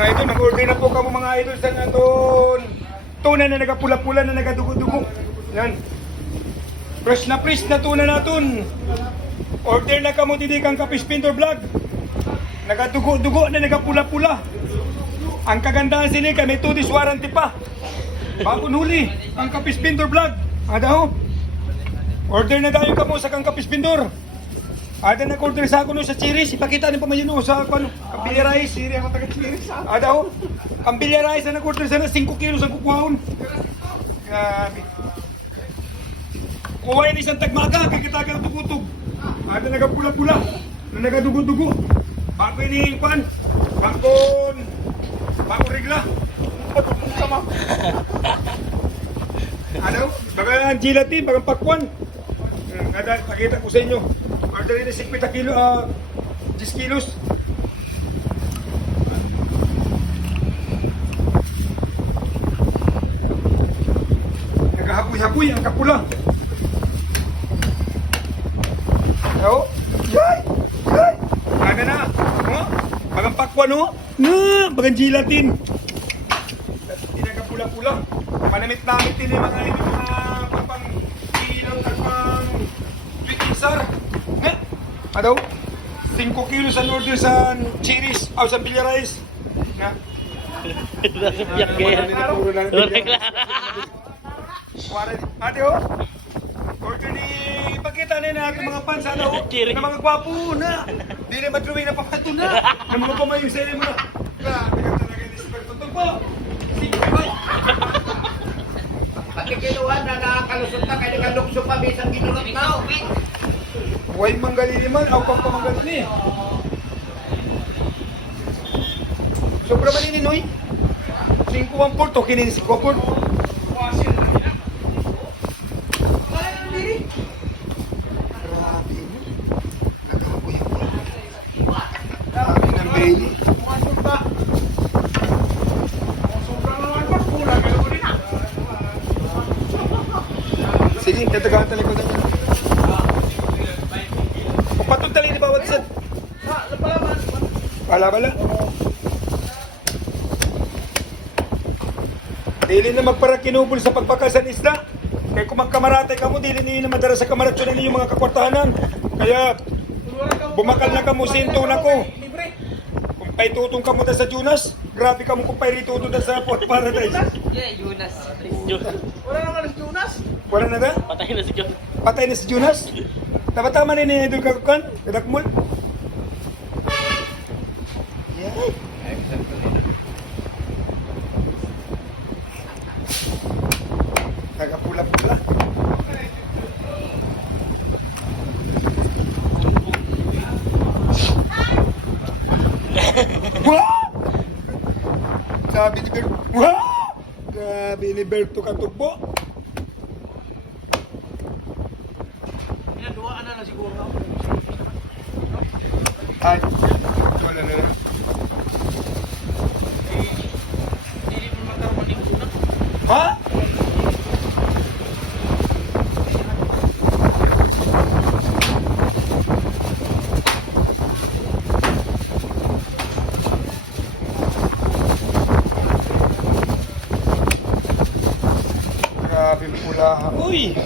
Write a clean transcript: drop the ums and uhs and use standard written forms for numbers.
Mga idol, nag-order na po kamo mga idol sa aton tuna na nagapula-pula na nagadugo-dugo. Yan. Fresh na tuna naton. Order na kamo didi kang Kapis Pintor Vlog. Nagadugo-dugo na nagapula-pula. Ang kagandahan sini kami 2 days warranty pa. Bagong huli ang Kapis Pintor Vlog. Ada ho. Order na tayo kamo sa kang Kapis Pintor. Ada nag-order sa ako no sa Chiris. Ipakita ni pamayon no sa ano, Campilla Rice. Siri ako taga Chiris. Ada ho. Campilla Rice na nag-order sana 5 kilos ang kukuhaon. Grabe. Kuha ni isang tagmaga kay kita kang tugutog. Ada nagapula-pula, na nagadugo-dugo. Bago ini kuan. Bago regla. Sama. Ano? Baga gelatin, bagang pakwan. Ada pakita ko sa inyo. Order rin 50 kilo, 10 kilos. Nagahapoy-hapoy ang kapula. Oo. Yay! Yay! Aga na. Oh? Bagang pakwan, oh. Bagang gelatin. Hindi nagapula-pula. Manamit-namit din yung mga pang ilaw at pang sir, nga, ano? 5 kilos ang order sa Chiris, o sa Campilla Rice. Nga. Nasa biyak kaya. Ate ho, order ni ipakita na natin mga fans, ano ho, na mga gwapo na. Di na madruwing na papato na. Na mga pamayung sa'yo mo na. Grabe ka talaga ni Super Tutog po. Pati kinuhan na nakakalusot na kaya nakalukso pa bisang ginulot na. Huwag manggalili man, aw pang pamanggalili. Sobra ba nini, Noy? 5-1-4 to, kinini 5-1-4. Grabe mo. Naghahapoy ako. Grabe ng Bailey. Sige, tatagahan talaga ko na. Patong tali ni bawat set. Bala. Dili na magparakinubol sa pagbakal sa isda. Kaya kung magkamaratay ka mo, dili niyo na madara sa kamaratyon ninyo mga kakwartahanan. Kaya bumakal na ka mo, sinto na ko. Kung paitutong ka mo sa Jonas, grabe ka mo kung paitutong sa Port Paradise. Yeah, Jonas. Wala naman ang Jonas. Wala na ba? Patay na si John. Patay na si Jonas. Tama-tama na ni Idol Kakukan, kadakmol. Yeah. Nagapula-pula. Wah! Sabi ni Berto. Wah! Sabi ni Berto Katugbo. Duwaan na lang siguro. Ay, wala na lang. Hindi mo magkaroon ng guna. Ha? Grabe pula. Uy!